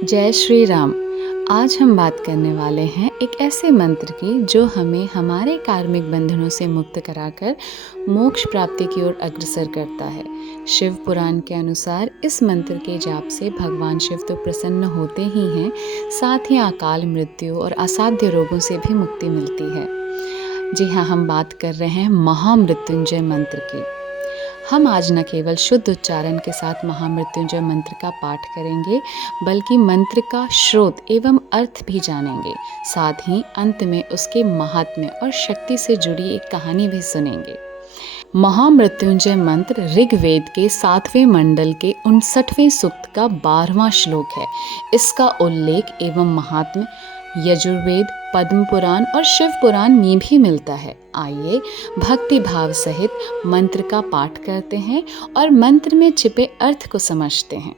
जय श्री राम। आज हम बात करने वाले हैं एक ऐसे मंत्र की जो हमें हमारे कार्मिक बंधनों से मुक्त कराकर मोक्ष प्राप्ति की ओर अग्रसर करता है। शिव पुराण के अनुसार इस मंत्र के जाप से भगवान शिव तो प्रसन्न होते ही हैं, साथ ही अकाल मृत्यु और असाध्य रोगों से भी मुक्ति मिलती है। जी हाँ, हम बात कर रहे हैं महामृत्युंजय मंत्र की। हम आज न केवल शुद्ध उच्चारण के साथ महामृत्युंजय मंत्र का पाठ करेंगे, बल्कि मंत्र का स्रोत एवं अर्थ भी जानेंगे। साथ ही अंत में उसके महात्म्य और शक्ति से जुड़ी एक कहानी भी सुनेंगे। महामृत्युंजय मंत्र ऋग्वेद के 7वें मंडल के 59वें सूक्त का 12वां श्लोक है। इसका उल्लेख एवं महात्म्य यजुर्वेद, पद्म पुराण और शिव पुराण में भी मिलता है। आइए भक्ति भाव सहित मंत्र का पाठ करते हैं और मंत्र में छिपे अर्थ को समझते हैं।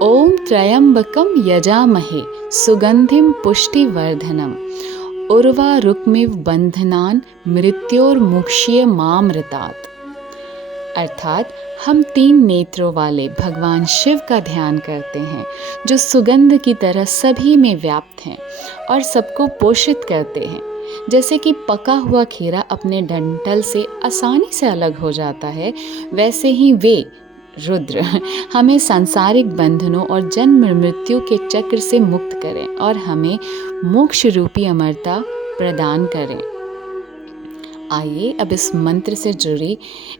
ओम त्र्यंबकम यजामहे सुगंधिम पुष्टिवर्धनम उर्वारुकमिव बंधनान मृत्योर्मुक्ष्य मामृतात्। अर्थात हम 3 नेत्रों वाले भगवान शिव का ध्यान करते हैं, जो सुगंध की तरह सभी में व्याप्त हैं और सबको पोषित करते हैं। जैसे कि पका हुआ खीरा अपने डंठल से आसानी से अलग हो जाता है, वैसे ही वे रुद्र हमें सांसारिक बंधनों और जन्म मृत्यु के चक्र से मुक्त करें और हमें मोक्ष रूपी अमरता प्रदान करें। आइए अब इस मंत्र से जुड़ी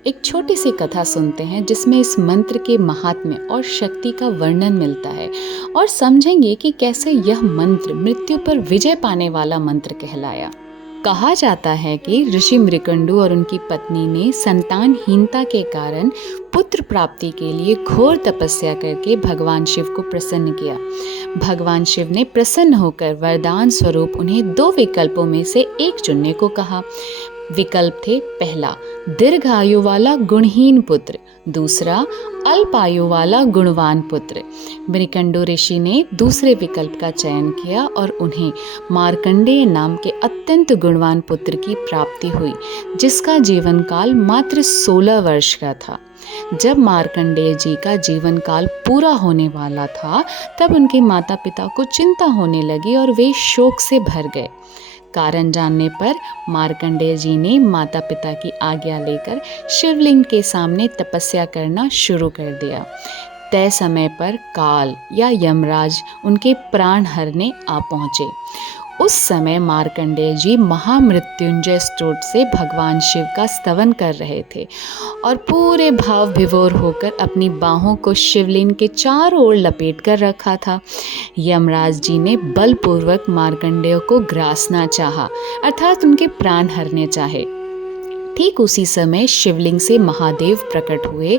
एक छोटी सी कथा सुनते हैं, जिसमें इस मंत्र के महात्म्य और शक्ति का वर्णन मिलता है और समझेंगे कि कैसे यह मंत्र मृत्यु पर विजय पाने वाला मंत्र कहलाया। कहा जाता है कि ऋषि मृकंडु और उनकी पत्नी ने संतानहीनता के कारण पुत्र प्राप्ति के लिए घोर तपस्या करके भगवान शिव को प्रसन्न किया। भगवान शिव ने प्रसन्न होकर वरदान स्वरूप उन्हें 2 विकल्पों में से एक चुनने को कहा। विकल्प थे, पहला दीर्घ आयु वाला गुणहीन पुत्र, दूसरा अल्प आयु वाला गुणवान पुत्र। मृकंडु ऋषि ने दूसरे विकल्प का चयन किया और उन्हें मार्कंडेय नाम के अत्यंत गुणवान पुत्र की प्राप्ति हुई, जिसका जीवन काल मात्र 16 वर्ष का था। जब मार्कंडेय जी का जीवन काल पूरा होने वाला था, तब उनके माता पिता को चिंता होने लगी और वे शोक से भर गए। कारण जानने पर मार्कंडेय जी ने माता पिता की आज्ञा लेकर शिवलिंग के सामने तपस्या करना शुरू कर दिया। तय समय पर काल या यमराज उनके प्राण हरने आ पहुँचे। उस समय मार्कंडेय जी महामृत्युंजय स्तोत्र से भगवान शिव का स्तवन कर रहे थे और पूरे भाव विभोर होकर अपनी बाहों को शिवलिंग के चारों ओर लपेट कर रखा था। यमराज जी ने बलपूर्वक मार्कंडेय को ग्रासना चाहा, अर्थात उनके प्राण हरने चाहे। ठीक उसी समय शिवलिंग से महादेव प्रकट हुए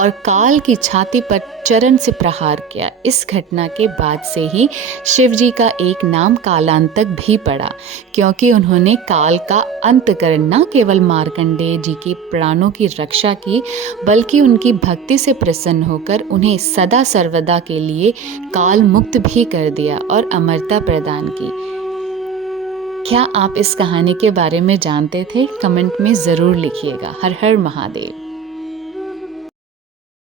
और काल की छाती पर चरण से प्रहार किया। इस घटना के बाद से ही शिव जी का एक नाम कालांतक भी पड़ा, क्योंकि उन्होंने काल का अंत कर न केवल मार्कंडेय जी के प्राणों की रक्षा की, बल्कि उनकी भक्ति से प्रसन्न होकर उन्हें सदा सर्वदा के लिए काल मुक्त भी कर दिया और अमरता प्रदान की। क्या आप इस कहानी के बारे में जानते थे? कमेंट में ज़रूर लिखिएगा। हर हर महादेव।